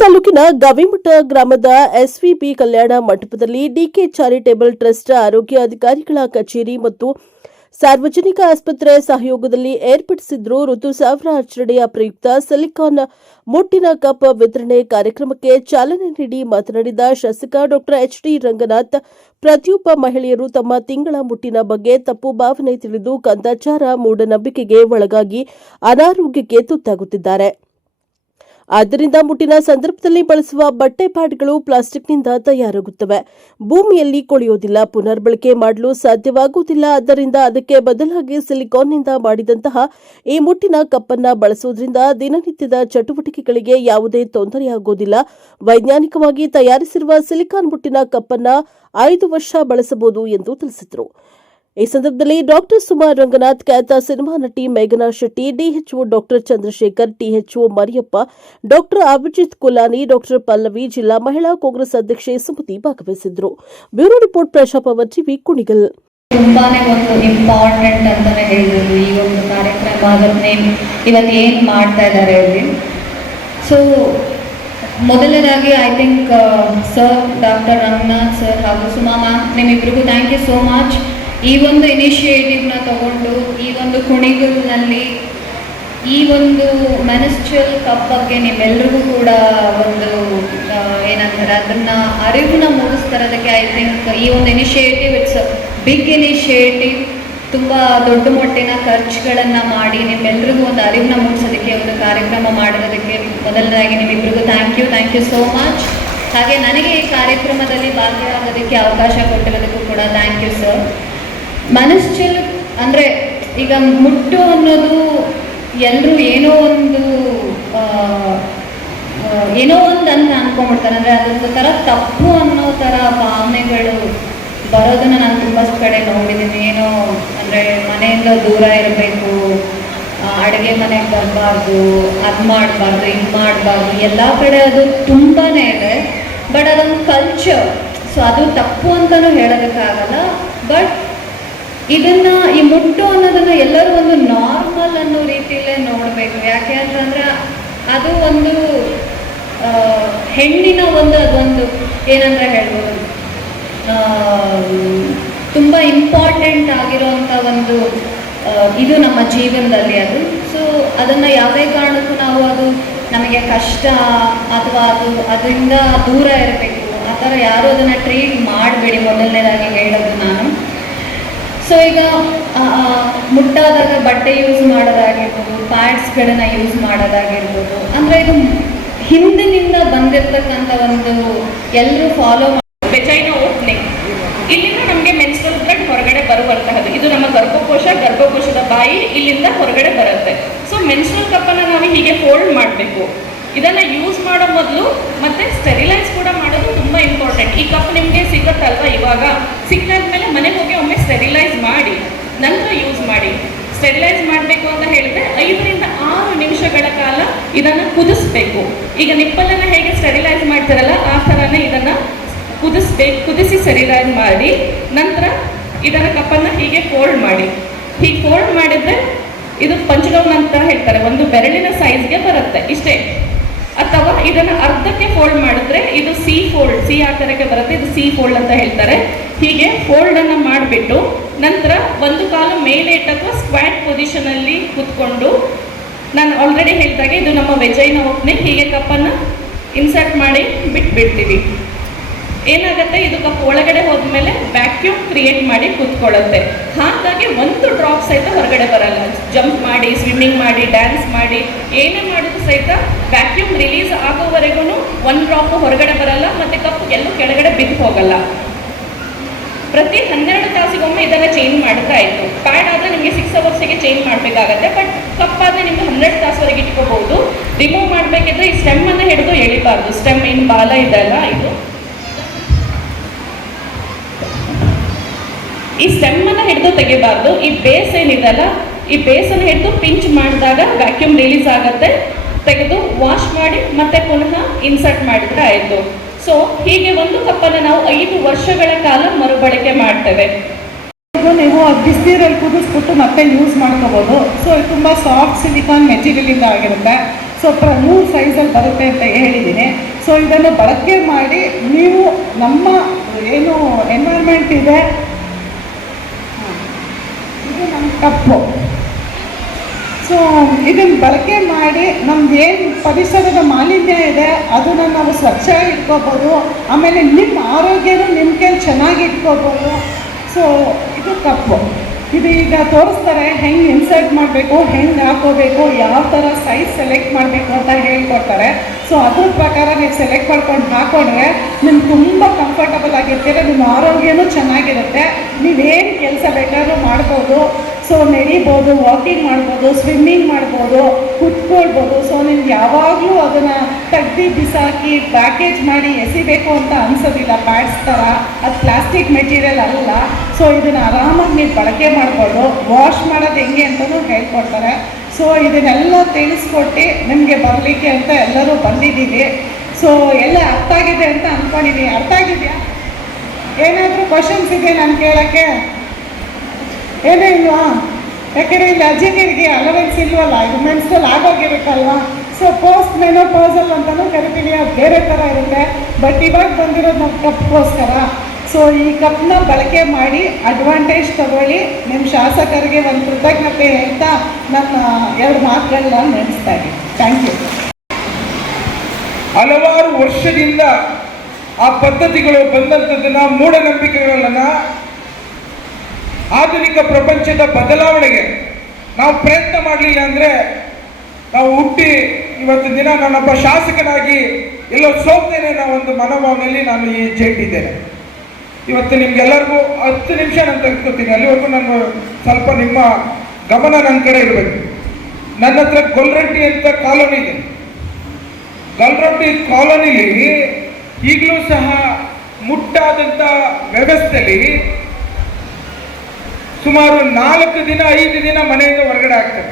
ತಾಲೂಕಿನ ಗವಿಮಠ ಗ್ರಾಮದ ಎಸ್ವಿಪಿ ಕಲ್ಯಾಣ ಮಂಟಪದಲ್ಲಿ ಡಿಕೆ ಚಾರಿಟೇಬಲ್ ಟ್ರಸ್ಟ್ ಆರೋಗ್ಯ ಅಧಿಕಾರಿಗಳ ಕಚೇರಿ ಮತ್ತು ಸಾರ್ವಜನಿಕ ಆಸ್ಪತ್ರೆ ಸಹಯೋಗದಲ್ಲಿ ಏರ್ಪಡಿಸಿದ್ರು ಋತುಸ್ರಾವ ಆಚರಣೆಯ ಪ್ರಯುಕ್ತ ಸಿಲಿಕಾನ್ ಮುಟ್ಟಿನ ಕಪ್ ವಿತರಣೆ ಕಾರ್ಯಕ್ರಮಕ್ಕೆ ಚಾಲನೆ ನೀಡಿ ಮಾತನಾಡಿದ ಶಾಸಕ ಡಾ ಎಚ್.ಡಿ. ರಂಗನಾಥ್, ಪ್ರತಿಯೊಬ್ಬ ಮಹಿಳೆಯರು ತಮ್ಮ ತಿಂಗಳ ಮುಟ್ಟಿನ ಬಗ್ಗೆ ತಪ್ಪು ಭಾವನೆ ತಿಳಿದು ಕಂದಾಚಾರ ಮೂಢನಂಬಿಕೆಗೆ ಒಳಗಾಗಿ ಅನಾರೋಗ್ಯಕ್ಕೆ ತುತ್ತಾಗುತ್ತಿದ್ದಾರೆ. ಆದ್ದರಿಂದ ಮುಟ್ಟಿನ ಸಂದರ್ಭದಲ್ಲಿ ಬಳಸುವ ಬಟ್ಟೆ ಪ್ಯಾಡ್ಗಳು ಪ್ಲಾಸ್ಟಿಕ್ನಿಂದ ತಯಾರಾಗುತ್ತವೆ, ಭೂಮಿಯಲ್ಲಿ ಕೊಳೆಯೋದಿಲ್ಲ, ಪುನರ್ಬಳಕೆ ಮಾಡಲು ಸಾಧ್ಯವಾಗುವುದಿಲ್ಲ. ಆದ್ದರಿಂದ ಅದಕ್ಕೆ ಬದಲಾಗಿ ಸಿಲಿಕಾನ್ನಿಂದ ಮಾಡಿದಂತಹ ಈ ಮುಟ್ಟಿನ ಕಪ್ಪನ್ನು ಬಳಸುವುದರಿಂದ ದಿನನಿತ್ಯದ ಚಟುವಟಿಕೆಗಳಿಗೆ ಯಾವುದೇ ತೊಂದರೆಯಾಗುವುದಿಲ್ಲ. ವೈಜ್ಞಾನಿಕವಾಗಿ ತಯಾರಿಸಿರುವ ಸಿಲಿಕಾನ್ ಮುಟ್ಟಿನ ಕಪ್ಪನ್ನು 5 ವರ್ಷ ಬಳಸಬಹುದು ಎಂದು ತಿಳಿಸಿದರು. ಈ ಸಂದರ್ಭದಲ್ಲಿ ಡಾಕ್ಟರ್ ಸುಮಾ ರಂಗನಾಥ್, ಖ್ಯಾತ ಸಿನಿಮಾ ನಟಿ ಮೇಘನಾ Shetty, DHO doctor Chandrashekhar, THO Mariyappa, doctor Abhijit Kulani, doctor Pallavi, ಜಿಲ್ಲಾ ಮಹಿಳಾ ಕಾಂಗ್ರೆಸ್ ಅಧ್ಯಕ್ಷೆ ಸುಮತಿ ಭಾಗವಹಿಸಿದ್ರು. ಬ್ಯೂರೋ ರಿಪೋರ್ಟ್, ಪ್ರಶಾಪವರ್ ಟಿವಿ, ಕುಣಿಗಲ್. ತುಂಬಾನೇ ಒಂದು ಇಂಪಾರ್ಟೆಂಟ್ ಅಂತಾನೆ ಹೇಳಿದ್ರು ಈ ಒಂದು ಕಾರ್ಯಕ್ರಮ. ಅದನ್ನೇ ಇವತ್ತು ಏನು ಮಾಡ್ತಾ ಇದ್ದಾರೆ ಇಲ್ಲಿ. ಸೊ ಮೊದಲನೇದಾಗಿ I think sir, doctor Ranganath sir ಹಾಗೂ ಸುಮಾ ಮ್ಯಾಮ್, ನಿಮ್ಮಿಬ್ಬರಿಗೂ ಥ್ಯಾಂಕ್ ಯು ಸೋ ಮಚ್. ಈ ಒಂದು ಇನಿಷಿಯೇಟಿವ್ನ ತಗೊಂಡು ಈ ಒಂದು ಕುಣಿಗಲ್ನಲ್ಲಿ ಈ ಒಂದು ಮೆನ್ಸ್ಟ್ರುಯಲ್ ಕಪ್ ಬಗ್ಗೆ ನಿಮ್ಮೆಲ್ಲರಿಗೂ ಕೂಡ ಒಂದು ಏನಂತಾರೆ ಅದನ್ನು ಅರಿವನ್ನ ಮೂಡಿಸ್ತಾರೋದಕ್ಕೆ ಐ ಥಿಂಕ್ ಈ ಒಂದು ಇನಿಷಿಯೇಟಿವ್ ಇಟ್ಸ್ ಬಿಗ್ ಇನಿಷಿಯೇಟಿವ್. ತುಂಬ ದೊಡ್ಡ ಮಟ್ಟಿನ ಖರ್ಚುಗಳನ್ನು ಮಾಡಿ ನಿಮ್ಮೆಲ್ಲರಿಗೂ ಒಂದು ಅರಿವನ್ನ ಮೂಡಿಸೋದಕ್ಕೆ ಒಂದು ಕಾರ್ಯಕ್ರಮ ಮಾಡಿರೋದಕ್ಕೆ ಮೊದಲನೇದಾಗಿ ನಿಮ್ಮಿಬ್ಬರಿಗೂ ಥ್ಯಾಂಕ್ ಯು ಸೋ ಮಚ್. ಹಾಗೆ ನನಗೆ ಈ ಕಾರ್ಯಕ್ರಮದಲ್ಲಿ ಭಾಗಿಯಾಗೋದಕ್ಕೆ ಅವಕಾಶ ಕೊಟ್ಟಿರೋದಕ್ಕೂ ಕೂಡ ಥ್ಯಾಂಕ್ ಯು ಸರ್. ಮನಸ್ಸಿಲ್ ಅಂದರೆ ಈಗ ಮುಟ್ಟು ಅನ್ನೋದು ಎಲ್ಲರೂ ಏನೋ ಒಂದು ಅಂತ ಅಂದ್ಕೊಂಡ್ಬಿಡ್ತಾರೆ. ಅಂದರೆ ಅದೊಂದು ಥರ ತಪ್ಪು ಅನ್ನೋ ಥರ ಭಾವನೆಗಳು ಬರೋದನ್ನು ನಾನು ತುಂಬ ಕಡೆ ನೋಡಿದ್ದೀನಿ. ಏನೋ ಅಂದರೆ ಮನೆಯಿಂದ ದೂರ ಇರಬೇಕು, ಅಡುಗೆ ಮನೆಗೆ ಬರಬಾರ್ದು, ಅದು ಮಾಡಬಾರ್ದು, ಇದು ಮಾಡಬಾರ್ದು, ಎಲ್ಲ ಕಡೆ ಅದು ತುಂಬಾ ಇದೆ. ಬಟ್ ಅದೊಂದು ಕಲ್ಚರ್. ಸೊ ಅದು ತಪ್ಪು ಅಂತಲೂ ಹೇಳೋದಕ್ಕಾಗಲ್ಲ. ಬಟ್ ಇದನ್ನು ಈ ಮುಟ್ಟು ಅನ್ನೋದನ್ನು ಎಲ್ಲರೂ ಒಂದು ನಾರ್ಮಲ್ ಅನ್ನೋ ರೀತಿಯಲ್ಲೇ ನೋಡಬೇಕು. ಯಾಕೆ ಅಂತಂದರೆ ಅದು ಒಂದು ಹೆಣ್ಣಿನ ಅದೊಂದು ಏನಂದ್ರೆ ಹೇಳ್ಬೋದು, ತುಂಬ ಇಂಪಾರ್ಟೆಂಟ್ ಆಗಿರೋವಂಥ ಒಂದು ಇದು ನಮ್ಮ ಜೀವನದಲ್ಲಿ ಅದು. ಸೊ ಅದನ್ನು ಯಾವುದೇ ಕಾರಣಕ್ಕೂ ನಾವು ಅದು ನಮಗೆ ಕಷ್ಟ ಅಥವಾ ಅದರಿಂದ ದೂರ ಇರಬೇಕು ಆ ಥರ ಯಾರೂ ಅದನ್ನು ಟ್ರೀಟ್ ಮಾಡಬೇಡಿ, ಮೊದಲನೇದಾಗಿ ಹೇಳೋದು ನಾನು. ಸೊ ಈಗ ಮುಟ್ಟಾದಾಗ ಬಟ್ಟೆ ಯೂಸ್ ಮಾಡೋದಾಗಿರ್ಬೋದು, ಪ್ಯಾಡ್ಸ್ಗಳನ್ನು ಯೂಸ್ ಮಾಡೋದಾಗಿರ್ಬೋದು, ಅಂದರೆ ಇದು ಹಿಂದಿನಿಂದ ಬಂದಿರತಕ್ಕಂಥ ಒಂದು ಎಲ್ಲರೂ ಫಾಲೋ ವೆಜೈನಾ ಓಪನಿಂಗ್, ಇಲ್ಲಿಂದ ನಮಗೆ ಮೆನ್ಸ್ಟ್ರುಯಲ್ ಬ್ಲಡ್ ಹೊರಗಡೆ ಬರುವಂತಹದ್ದು. ಇದು ನಮ್ಮ ಗರ್ಭಕೋಶದ ಬಾಯಿ ಇಲ್ಲಿಂದ ಹೊರಗಡೆ ಬರುತ್ತೆ. ಸೊ ಮೆನ್ಸ್ಟ್ರುಯಲ್ ಕಪ್ಪನ್ನು ನಾವು ಹೀಗೆ ಫೋಲ್ಡ್ ಮಾಡಬೇಕು. ಇದನ್ನು ಯೂಸ್ ಮಾಡೋ ಮೊದಲು ಮತ್ತೆ ಸ್ಟೆರಿಲೈಸ್ ಕೂಡ ಮಾಡೋದು ತುಂಬ ಇಂಪಾರ್ಟೆಂಟ್. ಈ ಕಪ್ ನಿಮಗೆ ಸಿಗುತ್ತಲ್ವ, ಇವಾಗ ಸಿಕ್ಕಾದ್ಮೇಲೆ ಮನೆಗೆ ಹೋಗಿ ಒಮ್ಮೆ ಸ್ಟೆರಿಲೈಸ್ ಮಾಡಿ ನಂತರ ಯೂಸ್ ಮಾಡಿ. ಸ್ಟೆರಿಲೈಸ್ ಮಾಡಬೇಕು ಅಂತ ಹೇಳಿದ್ರೆ 5 ರಿಂದ 6 ನಿಮಿಷಗಳ ಕಾಲ ಇದನ್ನು ಕುದಿಸ್ಬೇಕು. ಈಗ ನಿಪ್ಪಲನ್ನು ಹೇಗೆ ಸ್ಟೆರಿಲೈಸ್ ಮಾಡ್ತಾರಲ್ಲ ಆ ಥರನೇ ಇದನ್ನು ಕುದಿಸಿ ಸ್ಟೆರಿಲೈಸ್ ಮಾಡಿ ನಂತರ ಇದನ್ನು ಕಪ್ಪನ್ನು ಹೀಗೆ ಫೋಲ್ಡ್ ಮಾಡಿ. ಹೀಗೆ ಫೋಲ್ಡ್ ಮಾಡಿದರೆ ಇದು ಪಂಚಗೌನ್ ಅಂತ ಹೇಳ್ತಾರೆ, ಒಂದು ಬೆರಳಿನ ಸೈಜ್ಗೆ ಬರುತ್ತೆ ಇಷ್ಟೇ. ಅಥವಾ ಇದನ್ನು ಅರ್ಧಕ್ಕೆ ಫೋಲ್ಡ್ ಮಾಡಿದ್ರೆ ಇದು ಸಿ ಆಕಾರಕ್ಕೆ ಬರುತ್ತೆ, ಇದು ಸಿ ಫೋಲ್ಡ್ ಅಂತ ಹೇಳ್ತಾರೆ. ಹೀಗೆ ಫೋಲ್ಡನ್ನು ಮಾಡಿಬಿಟ್ಟು ನಂತರ ಒಂದು ಕಾಲು ಮೇಲೆ ಇಟ್ಟು ಅಥವಾ ಸ್ಕ್ವಾಟ್ ಪೊಸಿಷನಲ್ಲಿ ಕೂತ್ಕೊಂಡು, ನಾನು ಆಲ್ರೆಡಿ ಹೇಳಿದಾಗೆ ಇದು ನಮ್ಮ ವೆಜೈನಾ ಓಪನಿಂಗ್, ಹೀಗೆ ಕಪ್ಪನ್ನು ಇನ್ಸರ್ಟ್ ಮಾಡಿ ಬಿಟ್ಬಿಡ್ತೀವಿ. ಏನಾಗುತ್ತೆ, ಇದು ಕಪ್ ಒಳಗಡೆ ಹೋದ್ಮೇಲೆ ವ್ಯಾಕ್ಯೂಮ್ ಕ್ರಿಯೇಟ್ ಮಾಡಿ ಕೂತ್ಕೊಳ್ಳುತ್ತೆ. ಹಾಗಾಗಿ ಒಂದು ಡ್ರಾಪ್ ಸಹಿತ ಹೊರಗಡೆ ಬರಲ್ಲ. ಜಂಪ್ ಮಾಡಿ, ಸ್ವಿಮ್ಮಿಂಗ್ ಮಾಡಿ, ಡ್ಯಾನ್ಸ್ ಮಾಡಿ, ಏನೇ ಮಾಡಿದ್ರು ಸಹಿತ ವ್ಯಾಕ್ಯೂಮ್ ರಿಲೀಸ್ ಆಗೋವರೆಗೂ ಒಂದು ಡ್ರಾಪ್ ಹೊರಗಡೆ ಬರಲ್ಲ, ಮತ್ತು ಕಪ್ ಎಲ್ಲೂ ಕೆಳಗಡೆ ಬಿದ್ದು ಹೋಗಲ್ಲ. ಪ್ರತಿ 12 ತಾಸಿಗೊಮ್ಮೆ ಇದನ್ನು ಚೇಂಜ್ ಮಾಡಿದ್ರೆ ಆಯಿತು. ಪ್ಯಾಡ್ ಆದರೆ ನಿಮಗೆ 6 ಅವರ್ಸಿಗೆ ಚೇಂಜ್ ಮಾಡಬೇಕಾಗತ್ತೆ. ಬಟ್ ಕಪ್ ಆದರೆ ನಿಮಗೆ 12 ತಾಸುವರೆಗೆ ಇಟ್ಕೋಬಹುದು. ರಿಮೂವ್ ಮಾಡಬೇಕಿದ್ರೆ ಈ ಸ್ಟೆಮ್ಮನ್ನು ಹಿಡಿದು ಎಳಿಬಾರ್ದು. ಸ್ಟೆಮ್ ಏನು ಬಾಲ ಇದೆಲ್ಲ, ಈ ಸ್ಟೆಮ್ಮನ್ನು ಹಿಡಿದು ತೆಗಿಬಾರ್ದು. ಈ ಬೇಸ್ ಏನಿದೆಲ್ಲ, ಈ ಬೇಸನ್ನು ಹಿಡಿದು ಪಿಂಚ್ ಮಾಡಿದಾಗ ವ್ಯಾಕ್ಯೂಮ್ ರಿಲೀಸ್ ಆಗುತ್ತೆ. ತೆಗೆದು ವಾಶ್ ಮಾಡಿ ಮತ್ತೆ ಪುನಃ ಇನ್ಸರ್ಟ್ ಮಾಡಿದ್ರೆ ಆಯಿತು. ಸೊ ಹೀಗೆ ಒಂದು ಕಪ್ಪನ್ನು ನಾವು 5 ವರ್ಷಗಳ ಕಾಲ ಮರುಬಳಕೆ ಮಾಡ್ತೇವೆ. ನೀವು ಬಿಸಿನೀರಲ್ಲಿ ಕುದಿಸ್ಬಿಟ್ಟು ಮತ್ತೆ ಯೂಸ್ ಮಾಡ್ಕೋಬೋದು. ಸೊ ಇದು ತುಂಬ ಸಾಫ್ಟ್ ಸಿಲಿಕಾನ್ ಮೆಟೀರಿಯಲಿಂದ ಆಗಿರುತ್ತೆ. ಸೊ 3 ಸೈಜಲ್ಲಿ ಬರುತ್ತೆ ಅಂತ ಹೇಳಿದ್ದೀನಿ. ಸೊ ಇದನ್ನು ಬಳಕೆ ಮಾಡಿ ನೀವು ನಮ್ಮ ಏನು ಎನ್ವೈರ್ಮೆಂಟ್ ಇದೆ, ಇದು ನಮ್ಮ ಕಪ್ಪು. ಸೊ ಇದನ್ನು ಬಳಕೆ ಮಾಡಿ ನಮ್ದು ಏನು ಪರಿಸರದ ಮಾಲಿನ್ಯ ಇದೆ ಅದನ್ನು ನಾವು ಸ್ವಚ್ಛ ಇಟ್ಕೋಬೋದು. ಆಮೇಲೆ ನಿಮ್ಮ ಆರೋಗ್ಯನೂ ನಿಮ್ಮ ಕೈಲಿ ಚೆನ್ನಾಗಿ ಇಟ್ಕೋಬೋದು. ಸೊ ಇದು ಕಪ್ಪು. ಇದು ಈಗ ತೋರಿಸ್ತಾರೆ ಹೆಂಗೆ ಇನ್ಸರ್ಟ್ ಮಾಡಬೇಕು, ಹೆಂಗೆ ಹಾಕೋಬೇಕು, ಯಾವ ಥರ ಸೈಜ್ ಸೆಲೆಕ್ಟ್ ಮಾಡಬೇಕು ಅಂತ ಹೇಳ್ಕೊಡ್ತಾರೆ. ಸೊ ಅದ್ರ ಪ್ರಕಾರ ನೀವು ಸೆಲೆಕ್ಟ್ ಮಾಡ್ಕೊಂಡು ಹಾಕೊಂಡ್ರೆ ನಿಮ್ಗೆ ತುಂಬ ಕಂಫರ್ಟಬಲ್ ಆಗಿರ್ತೀರ, ನಿಮ್ಮ ಆರೋಗ್ಯನೂ ಚೆನ್ನಾಗಿರುತ್ತೆ. ನೀವೇನು ಕೆಲಸ ಬೇಕಾದ್ರೂ ಮಾಡ್ಬೋದು. ಸೊ ನಡಿಬೋದು, ವಾಕಿಂಗ್ ಮಾಡ್ಬೋದು, ಸ್ವಿಮ್ಮಿಂಗ್ ಮಾಡ್ಬೋದು, ಕುತ್ಕೊಳ್ಬೋದು. ಸೊ ನಿಮ್ಗೆ ಯಾವಾಗಲೂ ಅದನ್ನು ತೆಗ್ದು ಬಿಸಾಕಿ ಪ್ಯಾಕೇಜ್ ಮಾಡಿ ಎಸಿಬೇಕು ಅಂತ ಅನ್ಸೋದಿಲ್ಲ. ಪ್ಯಾಡ್ಸ್ ಥರ ಅದು ಪ್ಲಾಸ್ಟಿಕ್ ಮೆಟೀರಿಯಲ್ ಅಲ್ಲ. ಸೊ ಇದನ್ನು ಆರಾಮಾಗಿ ನೀವು ಬಳಕೆ ಮಾಡ್ಬೋದು. ವಾಶ್ ಮಾಡೋದು ಹೆಂಗೆ ಅಂತಲೂ ಹೇಳ್ಕೊಡ್ತಾರೆ. ಸೊ ಇದನ್ನೆಲ್ಲ ತಿಳಿಸ್ಕೊಟ್ಟು ನಿಮಗೆ ಬರಲಿಕ್ಕೆ ಅಂತ ಎಲ್ಲರೂ ಬಂದಿದ್ದೀವಿ. ಸೊ ಎಲ್ಲ ಅರ್ಥ ಆಗಿದೆ ಅಂತ ಅಂದ್ಕೊಂಡಿದ್ದೀನಿ. ಅರ್ಥ ಆಗಿದೆಯಾ? ಏನಾದರೂ ಕ್ವಶನ್ಸ್ ಇದೆ ನಾನು ಕೇಳೋಕ್ಕೆ? ಏನೇ ಇಲ್ವಾ? ಯಾಕೆಂದರೆ ಇಲ್ಲಿ ಅಜ್ಜಿನಿಯರಿಗೆ ಅಲವೆನ್ಸ್ ಇಲ್ವಲ್ಲ, ಇದು ಮೆನ್ಸ್ಟ್ರಲ್ ಆಗೋಗಿರುತ್ತಲ್ವ. ಸೊ ಪೋಸ್ಟ್ ಮೆನೋಪಾಸಲ್ ಅಂತಲೂ ಕರಿತೀವಿ, ಅದು ಬೇರೆ ಥರ ಇರುತ್ತೆ. ಬಟ್ ಇವಾಗ ಬಂದಿರೋದು ನಮ್ಮ ಕಪ್ಗೋಸ್ಕರ. ಸೊ ಈ ಕಪ್ನ ಬಳಕೆ ಮಾಡಿ ಅಡ್ವಾಂಟೇಜ್ ತಗೊಳ್ಳಿ. ನಿಮ್ಮ ಶಾಸಕರಿಗೆ ಒಂದು ಕೃತಜ್ಞತೆ ಹೇಳ್ತಾ ನನ್ನ 2 ಮಾತುಗಳನ್ನ ನಡೆಸ್ತಾ ಇದ್ದೀನಿ. Thank you. ಹಲವಾರು ವರ್ಷದಿಂದ ಆ ಪದ್ಧತಿಗಳು ಬಂದಂಥದ್ದನ್ನು, ಮೂಢನಂಬಿಕೆಗಳನ್ನು ಆಧುನಿಕ ಪ್ರಪಂಚದ ಬದಲಾವಣೆಗೆ ನಾವು ಪ್ರಯತ್ನ ಮಾಡಲಿಲ್ಲ ಅಂದರೆ ನಾವು ಹುಟ್ಟಿ ಇವತ್ತು ದಿನ ನಾನೊಬ್ಬ ಶಾಸಕನಾಗಿ ಎಲ್ಲೋ ಸೋಗ್ತೇನೆ ಅನ್ನೋ ಒಂದು ಮನೋಭಾವನೆಯಲ್ಲಿ ನಾನು ಈ ಜೈಟಿದ್ದೇನೆ. ಇವತ್ತು ನಿಮ್ಗೆಲ್ಲರಿಗೂ 10 ನಿಮಿಷ ನಾನು ತೆಗೆದುಕೊತೀನಿ. ಅಲ್ಲಿವರೆಗೂ ನಾನು ಸ್ವಲ್ಪ ನಿಮ್ಮ ಗಮನ ನನ್ನ ಕಡೆ ಇರಬೇಕು. ನನ್ನ ಹತ್ರ ಗೊಲ್ರಟ್ಟಿ ಅಂತ ಕಾಲೋನಿ ಇದೆ. ಗೊಲ್ರಟ್ಟಿ ಕಾಲೋನಿಲಿ ಈಗಲೂ ಸಹ ಮುಟ್ಟಾದಂಥ ವ್ಯವಸ್ಥೆಯಲ್ಲಿ ಸುಮಾರು 4 ದಿನ 5 ದಿನ ಮನೆಯಿಂದ ಹೊರಗಡೆ ಆಗ್ತಾರೆ.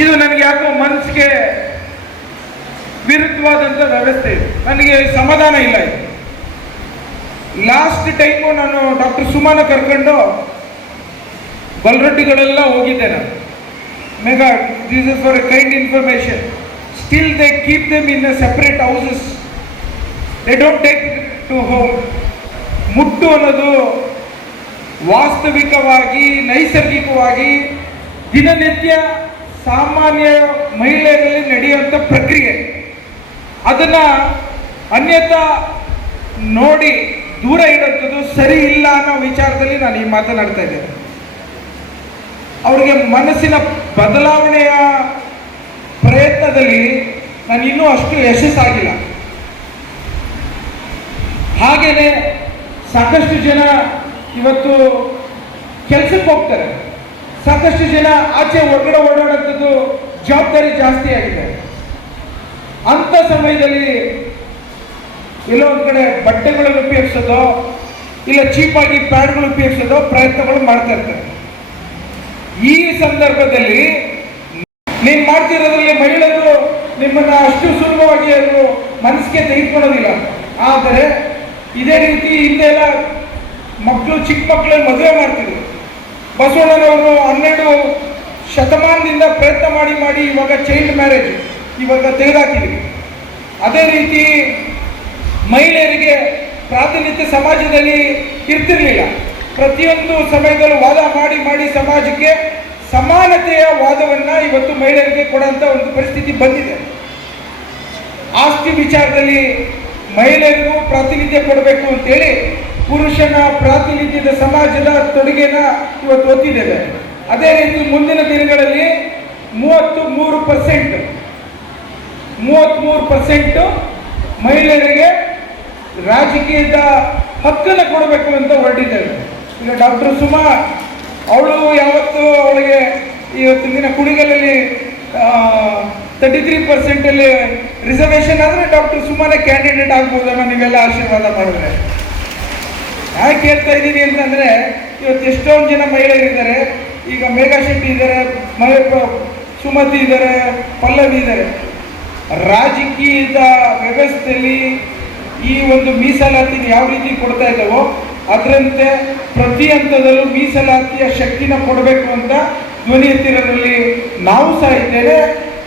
ಇದು ನನಗೆ ಯಾಕೋ ಮನಸ್ಸಿಗೆ ವಿರುದ್ಧವಾದಂಥ ವ್ಯವಸ್ಥೆ ಇದೆ. ನನಗೆ ಸಮಾಧಾನ ಇಲ್ಲ. ಇದು ಲಾಸ್ಟ್ ಟೈಮು ನಾನು ಡಾಕ್ಟರ್ ಸುಮಾನ ಕರ್ಕೊಂಡು ಗೊಲ್ರೊಟ್ಟಿಗಳೆಲ್ಲ ಹೋಗಿದ್ದೆ ನಾನು. ಮೆಗಾ, this is for a kind information. Still they keep them in a separate houses. They don't take to home. ಮುಟ್ಟು ಅನ್ನೋದು ವಾಸ್ತವಿಕವಾಗಿ, ನೈಸರ್ಗಿಕವಾಗಿ ದಿನನಿತ್ಯ ಸಾಮಾನ್ಯ ಮಹಿಳೆಯರಲ್ಲಿ ನಡೆಯುವಂಥ ಪ್ರಕ್ರಿಯೆ. ಅದನ್ನು ಅನ್ಯತಾ ನೋಡಿ ದೂರ ಇಡುವಂಥದ್ದು ಸರಿ ಇಲ್ಲ ಅನ್ನೋ ವಿಚಾರದಲ್ಲಿ ನಾನು ಈ ಮಾತನಾಡ್ತಾ ಇದ್ದೇನೆ. ಅವರಿಗೆ ಮನಸ್ಸಿನ ಬದಲಾವಣೆಯ ಪ್ರಯತ್ನದಲ್ಲಿ ನಾನು ಇನ್ನೂ ಅಷ್ಟು ಯಶಸ್ಸಾಗಿಲ್ಲ. ಹಾಗೇನೆ ಸಾಕಷ್ಟು ಜನ ಇವತ್ತು ಕೆಲಸಕ್ಕೆ ಹೋಗ್ತಾರೆ. ಸಾಕಷ್ಟು ಜನ ಆಚೆ ಹೊರಗಡೆ ಓಡಾಡೋಂಥದ್ದು ಜವಾಬ್ದಾರಿ ಜಾಸ್ತಿ ಆಗಿದೆ. ಅಂಥ ಸಮಯದಲ್ಲಿ ಎಲ್ಲೋ ಒಂದು ಕಡೆ ಬಟ್ಟೆಗಳನ್ನು ಉಪಯೋಗಿಸೋದೋ ಇಲ್ಲ ಚೀಪಾಗಿ ಪ್ಯಾಡ್ಗಳು ಉಪಯೋಗಿಸೋದೋ ಪ್ರಯತ್ನಗಳು ಮಾಡ್ತಾ ಇರ್ತಾರೆ. ಈ ಸಂದರ್ಭದಲ್ಲಿ ನೀವು ಮಾಡ್ತಿರೋದ್ರಲ್ಲಿ ಮಹಿಳೆಯರು ನಿಮ್ಮನ್ನ ಅಷ್ಟು ಸುಲಭವಾಗಿ ಅವರು ಮನಸ್ಸಿಗೆ ತೆಗೆದುಕೊಳ್ಳೋದಿಲ್ಲ. ಆದರೆ ಇದೇ ರೀತಿ ಹಿಂದೆಲ್ಲ ಮಕ್ಕಳು, ಚಿಕ್ಕ ಮಕ್ಕಳಲ್ಲಿ ಮದುವೆ ಮಾಡ್ತಿದ್ರು. ಬಸವಣ್ಣನವರು 12 ಶತಮಾನದಿಂದ ಪ್ರಯತ್ನ ಮಾಡಿ ಇವಾಗ ಚೈಲ್ಡ್ ಮ್ಯಾರೇಜ್ ಇವಾಗ ತೆಗೆದಾಕಿದ್ವಿ. ಅದೇ ರೀತಿ ಮಹಿಳೆಯರಿಗೆ ಪ್ರಾತಿನಿಧ್ಯ ಸಮಾಜದಲ್ಲಿ ಇರ್ತಿರ್ಲಿಲ್ಲ. ಪ್ರತಿಯೊಂದು ಸಮಯದಲ್ಲೂ ವಾದ ಮಾಡಿ ಸಮಾಜಕ್ಕೆ ಸಮಾನತೆಯ ವಾದವನ್ನು ಇವತ್ತು ಮಹಿಳೆಯರಿಗೆ ಕೊಡುವಂಥ ಒಂದು ಪರಿಸ್ಥಿತಿ ಬಂದಿದೆ. ಆಸ್ತಿ ವಿಚಾರದಲ್ಲಿ ಮಹಿಳೆಯರಿಗೂ ಪ್ರಾತಿನಿಧ್ಯ ಕೊಡಬೇಕು ಅಂತೇಳಿ ಪುರುಷನ ಪ್ರಾತಿನಿಧ್ಯದ ಸಮಾಜದ ತೊಡುಗೆನ ಇವತ್ತು ಒತ್ತಿದ್ದೇವೆ. ಅದೇ ರೀತಿ ಮುಂದಿನ ದಿನಗಳಲ್ಲಿ 33% ಮಹಿಳೆಯರಿಗೆ ರಾಜಕೀಯದ ಹಕ್ಕನ್ನು ಕೊಡಬೇಕು ಅಂತ ಹೊರಟಿದ್ದೇವೆ. ಈಗ ಡಾಕ್ಟರ್ ಸುಮಾ ಅವಳು ಯಾವತ್ತು ಅವಳಿಗೆ ಇವತ್ತಿನ ದಿನ ಕುಣಿಗಲಲ್ಲಿ 33% ರಿಸರ್ವೇಷನ್ ಆದರೆ ಡಾಕ್ಟರ್ ಸುಮಾನೇ ಕ್ಯಾಂಡಿಡೇಟ್ ಆಗ್ಬೋದನ್ನ ನೀವೆಲ್ಲ ಆಶೀರ್ವಾದ ಮಾಡಿದ್ರೆ. ಯಾಕೆ ಹೇಳ್ತಾ ಇದ್ದೀನಿ ಅಂತಂದರೆ ಇವತ್ತು ಎಷ್ಟೊಂದು ಜನ ಮಹಿಳೆಯರಿದ್ದಾರೆ. ಈಗ ಮೇಘಾ ಶೆಟ್ಟಿ ಇದ್ದಾರೆ, ಸುಮತಿ ಇದ್ದಾರೆ, ಪಲ್ಲವಿ ಇದ್ದಾರೆ. ರಾಜಕೀಯದ ವ್ಯವಸ್ಥೆಯಲ್ಲಿ ಈ ಒಂದು ಮೀಸಲಾತಿನ ಯಾವ ರೀತಿ ಕೊಡ್ತಾ ಇದ್ದಾವೋ ಅದರಂತೆ ಪ್ರತಿ ಹಂತದಲ್ಲೂ ಮೀಸಲಾತಿಯ ಶಕ್ತಿನ ಕೊಡಬೇಕು ಅಂತ ಧ್ವನಿ ಎತ್ತಿರೋದ್ರಲ್ಲಿ ನಾವು ಸಹ ಇದ್ದೇವೆ.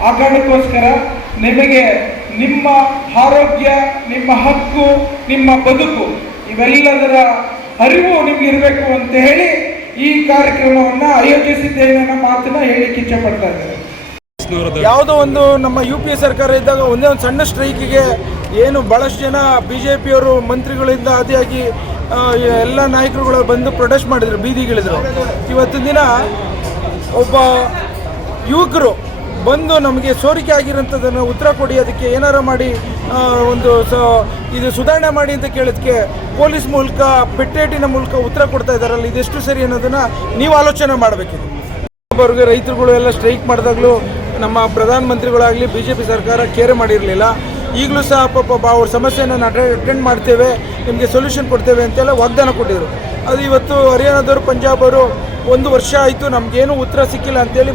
ಆ ಕಾರಣಕ್ಕೋಸ್ಕರ ನಿಮಗೆ ನಿಮ್ಮ ಆರೋಗ್ಯ, ನಿಮ್ಮ ಹಕ್ಕು, ನಿಮ್ಮ ಬದುಕು ಇವೆಲ್ಲದರ ಅರಿವು ನಿಮ್ಗೆ ಇರಬೇಕು ಅಂತ ಹೇಳಿ ಈ ಕಾರ್ಯಕ್ರಮವನ್ನು ಆಯೋಜಿಸಿದ್ದೇನೆ ಅನ್ನೋ ಮಾತನ್ನ ಹೇಳಿಕ್ಕೆ ಇಚ್ಛೆ ಪಡ್ತಾ ಇದ್ದೇನೆ. ಯಾವುದೋ ಒಂದು ನಮ್ಮ UPA ಸರ್ಕಾರ ಇದ್ದಾಗ ಒಂದೇ ಒಂದು ಸಣ್ಣ ಸ್ಟ್ರೈಕಿಗೆ ಏನು ಭಾಳಷ್ಟು ಜನ BJPಯವರು ಮಂತ್ರಿಗಳಿಂದ ಆದಿಯಾಗಿ ಎಲ್ಲ ನಾಯಕರುಗಳು ಬಂದು ಪ್ರೊಟೆಸ್ಟ್ ಮಾಡಿದರು, ಬೀದಿಗಿಳಿದ್ರು. ಇವತ್ತಿನ ದಿನ ಒಬ್ಬ ಯುವಕರು ಬಂದು ನಮಗೆ ಸೋರಿಕೆ ಆಗಿರೋಂಥದ್ದನ್ನು ಉತ್ತರ ಕೊಡಿ, ಅದಕ್ಕೆ ಏನಾರು ಮಾಡಿ ಇದು ಸುಧಾರಣೆ ಮಾಡಿ ಅಂತ ಕೇಳೋದಕ್ಕೆ ಪೊಲೀಸ್ ಮೂಲಕ ಪೆಟ್ಟೇಟಿನ ಮೂಲಕ ಉತ್ತರ ಕೊಡ್ತಾ ಇದ್ದಾರಲ್ಲ, ಇದೆಷ್ಟು ಸರಿ ಅನ್ನೋದನ್ನು ನೀವು ಆಲೋಚನೆ ಮಾಡಬೇಕಿದೆ. ಒಬ್ಬರಿಗೆ ರೈತರುಗಳು ಎಲ್ಲ ಸ್ಟ್ರೈಕ್ ಮಾಡಿದಾಗಲೂ ನಮ್ಮ ಪ್ರಧಾನಮಂತ್ರಿಗಳಾಗಲಿ BJP ಸರ್ಕಾರ ಕೇರ್ ಮಾಡಿರಲಿಲ್ಲ. ಈಗಲೂ ಸಹ ಪಾಪ ಅವ್ರ ಸಮಸ್ಯೆಯನ್ನು ಅಟೆಂಡ್ ಮಾಡ್ತೇವೆ, ನಿಮಗೆ ಸೊಲ್ಯೂಷನ್ ಕೊಡ್ತೇವೆ ಅಂತೆಲ್ಲ ವಾಗ್ದಾನ ಕೊಟ್ಟಿದ್ರು. ಅದು ಇವತ್ತು ಹರಿಯಾಣದವರು, ಪಂಜಾಬ್ ಅವರು 1 ವರ್ಷ ಆಯಿತು, ನಮಗೇನು ಉತ್ತರ ಸಿಕ್ಕಿಲ್ಲ ಅಂತೇಳಿ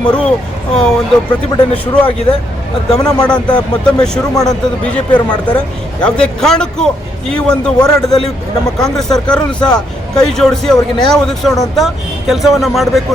ಒಂದು ಪ್ರತಿಭಟನೆ ಶುರು ಆಗಿದೆ. ಅದು ದಮನ ಮಾಡೋಂಥ ಮತ್ತೊಮ್ಮೆ ಶುರು ಮಾಡೋಂಥದ್ದು BJPಯವರು ಮಾಡ್ತಾರೆ. ಯಾವುದೇ ಕಾರಣಕ್ಕೂ ಈ ಒಂದು ಹೋರಾಟದಲ್ಲಿ ನಮ್ಮ ಕಾಂಗ್ರೆಸ್ ಸರ್ಕಾರವೂ ಸಹ ಕೈ ಜೋಡಿಸಿ ಅವರಿಗೆ ನ್ಯಾಯ ಒದಗಿಸೋಣ ಅಂತ ಕೆಲಸವನ್ನು ಮಾಡಬೇಕು.